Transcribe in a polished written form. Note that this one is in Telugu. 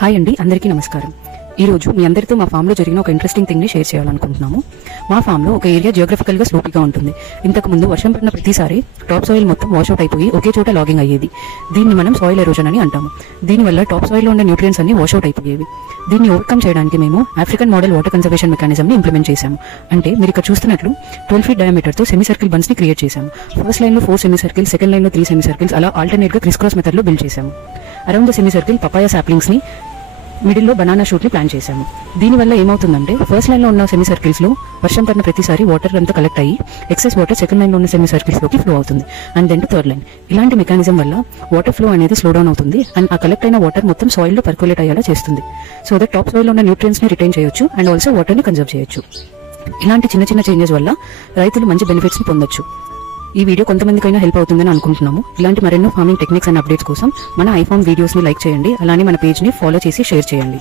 హాయ్ అండి, అందరికీ నమస్కారం. ఈ రోజు మీ అందరితో మా ఫామ్ లో జరిగిన ఒక ఇంట్రెస్టింగ్ థింగ్ ని షేర్ చేయాలనుకుంటున్నాము. మా ఫామ్ లో ఒక ఏరియా జియోగ్రఫికల్ గా స్లోపీగా ఉంటుంది. ఇంతకు ముందు వర్షం పడిన ప్రతిసారి టాప్ సాయిల్ మొత్తం వాష్అవుట్ అయిపోయి ఒకే చోట లాగింగ్ అయ్యేది. దీన్ని మనం సాయిల్ ఎరోజన్ అని అంటాము. దీనివల్ల టాప్ సాయిల్ లో ఉన్న న్యూట్రియన్స్ అన్ని వాష్అవుట్ అయిపోయేవి. దీన్ని ఓవర్కమ్ చేయడానికి మేము African model water conservation mechanism ని ఇంప్లిమెంట్ చేశాము. అంటే మీరు ఇక్కడ చూస్తున్నట్లు 12 feet డయామీటర్ తో సెమీ సర్కిల్ బన్స్ ని క్రియేట్ చేశాము. ఫస్ట్ లైన్ లో 4 సెమీ సర్కిల్స్, సెకండ్ లైన్ లో 3 సెమీ సర్కిల్స్, అలా ఆల్టర్నేట్ గా క్రిస్ క్రాస్ మెథడ్ లో బిల్డ్ చేశాము. Around the semi circle papaya saplings ని, మిడిల్ లో బనానా షూట్ ని ప్లాన్ చేశాము. దీనివల్ల ఏమవుతుందంటే ఫస్ట్ లైన్ లో ఉన్న సెమీ సర్కిల్స్ లో వర్షం పడిన ప్రతిసారి వాటర్ అంతా కలెక్ట్ అయ్యి ఎక్సెస్ వాటర్ సెకండ్ లైన్ లో ఉన్న సెమీ సర్కిల్స్ లోకి ఫ్లో అవుతుంది and then to third line. ఇలాంటి మెకానిజం వల్ల వాటర్ ఫ్లో అనేది స్లో డౌన్ అవుతుంది అండ్ ఆ కలెక్ట్ అయిన వాటర్ మొత్తం సాయిల్ లో పర్కులేట్ అయ్యేలా చేస్తుంది. సో దట్ టాప్ సాయిల్ లో ఉన్న న్యూట్రియన్స్ ని రిటైన్ చేయొచ్చు అండ్ ఆల్సో వాటర్ ని కన్జర్వ్ చేయొచ్చు. ఇలాంటి చిన్న చిన్న చేంజెస్ వల్ల రైతులు మంచి బెనిఫిట్స్ ని పొందొచ్చు. ఈ వీడియో కొంతమందికైనా హెల్ప్ అవుతుందని అనుకుంటున్నాము. ఇలాంటి మరెన్నో ఫార్మింగ్ టెక్నిక్స్ అండ్ అప్డేట్స్ కోసం మన ఐఫార్మ్ వీడియోస్ ని లైక్ చేయండి, అలానే మన పేజ్ ని ఫాలో చేసి షేర్ చేయండి.